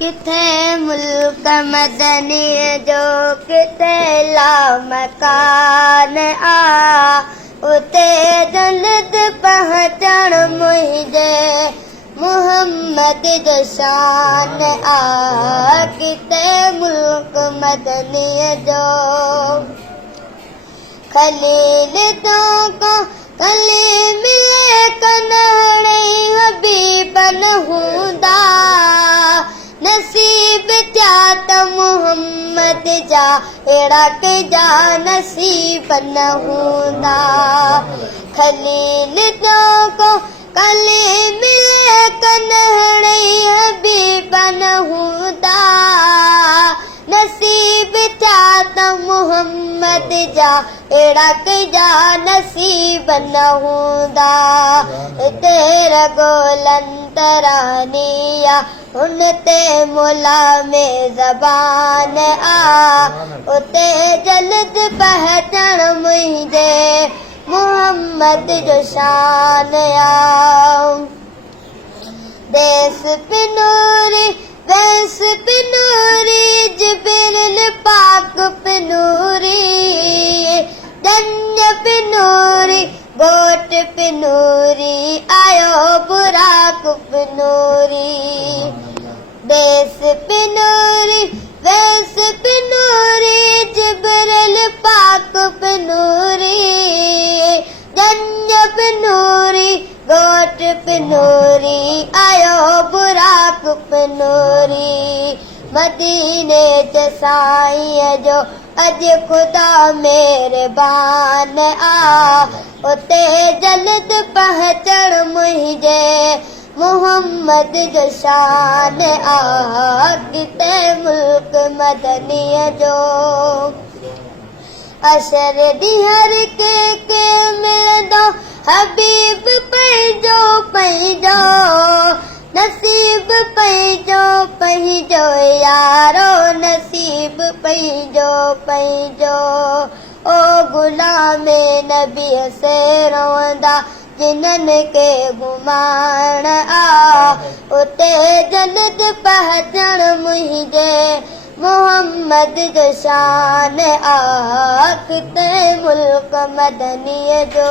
किथे मुल्क मदनी जो किथे ला मकान उते जन्नत पहुचण मुंहिंजे मुहम्मद जो शान किथे मुल्क मदनी जो खलील तो को कली मिले कन्हड़े हबीबन हूंदा नसीब थिया त मुहम्मद जा अहिड़ा कंहिंजा नसीब न हूंदा खलील तो को कली मिले कन्हड़े हबीबन हूंदा नसीब थिया त मुहम्मद जा अहिड़ा कंहिंजा नसीब न हूंदा तेरा गोलंतरानिया उन ते मुला में ज़बान उते जल्द पहचण मुंहिंजे मुहम्मद जो शान देस पिनूरी वैस पिनूरी जिब्रील पाक पिनूरी जन्य पिनूरी गोट पिनूरी आयो बुराक पिनूरी देस पिनूरी वैस पिनूरी जिब्रील पाक पिनूरी जन्य पिनूरी गोट पिनूरी आयो बुराक पिनूरी मदीने च साईं जो अज खुदा मेहरबान उते जल्द पहचण मुंहिंजे मुहम्मद जो शान किथे मुल्क मदनीअ जो अशर ॾींहर के मिलंदो हबीब पंहिंजो पंहिंजो नसीब पंहिंजो पंहिंजो यारो नसीब पंहिंजो पंहिंजो ओ गुलाम नबीअ से रोंदा जिन्हनि खे घुमाइण उते जन्नत पहुचण मुंहिंजे मुहम्मद जो शान किथे मुल्क मदनीअ जो।